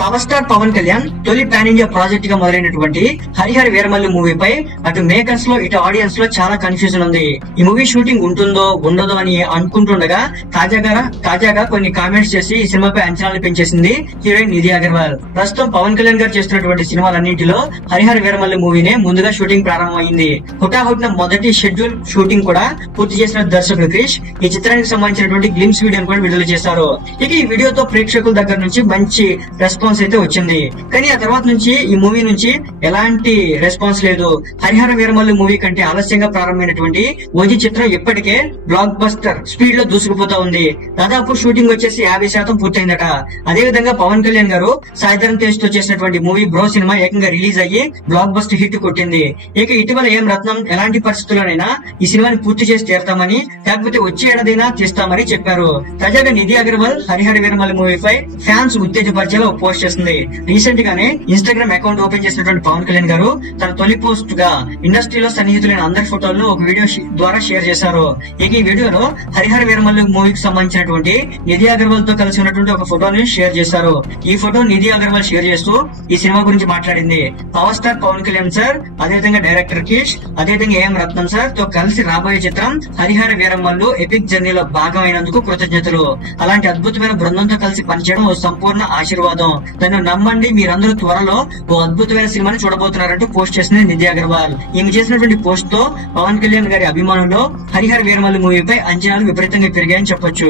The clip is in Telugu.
పవర్ స్టార్ పవన్ కళ్యాణ్ తొలి పాన్ ఇండియా ప్రాజెక్ట్ గా మొదలైనటువంటి హరిహర వీరమల్లు మూవీపై అటు మేకర్స్ లో ఇటు ఆడియన్స్ లో చాలా కన్ఫ్యూజన్ ఉంది. ఈ మూవీ షూటింగ్ ఉంటుందో ఉండదో అని అనుకుంటుండగా తాజాగా కొన్ని కామెంట్స్ చేసి ఈ సినిమాపై అంచనాలు పెంచేసింది హీరోయిన్ నిధి అగర్వాల్. ప్రస్తుతం పవన్ కళ్యాణ్ గారు చేస్తున్నటువంటి సినిమాలన్నింటిలో హరిహర వీరమల్లు మూవీనే ముందుగా షూటింగ్ ప్రారంభమైంది. హుటాహుటిన మొదటి షెడ్యూల్ షూటింగ్ కూడా పూర్తి చేసిన దర్శకుడు క్రిష్ ఈ చిత్రానికి సంబంధించినటువంటి గ్లిమ్స్ వీడియోను కూడా విడుదల చేశారు. ఇక ఈ వీడియోతో ప్రేక్షకుల దగ్గర నుంచి మంచి రెస్పాన్స్ అయితే వచ్చింది. కానీ ఆ తర్వాత నుంచి ఈ మూవీ నుంచి ఎలాంటి రెస్పాన్స్ లేదు. హరిహర వీరమల్లు మూవీ కంటే ఆలస్యంగా ప్రారంభమైనటువంటి ఓజీ చిత్రం ఇప్పటికే బ్లాక్ బస్టర్ స్పీడ్ లో దూసుకుపోతా ఉంది. దాదాపు షూటింగ్ వచ్చేసి 50% పూర్తయిందట. అదే విధంగా పవన్ కళ్యాణ్ గారు సాయిధరం తేజ్ తో చేసినటువంటి మూవీ బ్రో సినిమా ఏకంగా రిలీజ్ అయ్యి బ్లాక్ బస్టర్ హిట్ కొట్టింది. ఇక ఇటీవల ఏం రత్నం ఎలాంటి పరిస్థితుల్లోనైనా ఈ సినిమాని పూర్తి చేసి తీరుతామని, లేకపోతే వచ్చే ఏడాదైనా తీస్తామని చెప్పారు. తాజాగా నిధి అగర్వాల్ హరిహర వీరమల్లు మూవీపై ఫ్యాన్స్ ఉత్తేజపరిచేలా పోస్ట్ చేస్తుంది. రీసెంట్ గానే ఇన్స్టాగ్రామ్ అకౌంట్ ఓపెన్ చేసినటువంటి పవన్ కళ్యాణ్ గారు తన తొలి పోస్ట్ గా ఇండస్ట్రీలో సన్నిహితులైన అందరి ఫోటోలను ఒక వీడియో ద్వారా షేర్ చేశారు. ఇక ఈ వీడియోలో హరిహర వీరమల్లు మూవీకి సంబంధించినటువంటి నిధి అగర్వాల్ తో కలిసి ఉన్నటువంటి ఒక ఫోటోని షేర్ చేశారు. ఈ ఫోటో నిధి అగర్వాల్ షేర్ చేస్తూ ఈ సినిమా గురించి మాట్లాడింది. Power star Pawan Kalyan sir, అదేవిధంగా డైరెక్టర్ కిష్, అదేవిధంగా ఏఎం రత్నం సార్ తో కలిసి రాబోయే చిత్రం హరిహర వీరమల్లు ఎపిక్ జర్నీలో భాగమైనందుకు కృతజ్ఞతలు. అలాంటి అద్భుతమైన బృందంతో కలిసి పనిచేయడం ఓ సంపూర్ణ ఆశీర్వాదం. నన్ను నమ్మండి, మీరందరూ త్వరలో ఓ అద్భుతమైన సినిమాని చూడబోతున్నారంటూ పోస్ట్ చేసింది నిధి అగర్వాల్. ఈమె చేసినటువంటి పోస్ట్ తో పవన్ కళ్యాణ్ గారి అభిమానుల్లో హరిహర వీరమల్లు మూవీపై అంచనాలు విపరీతంగా పెరిగాయని చెప్పొచ్చు.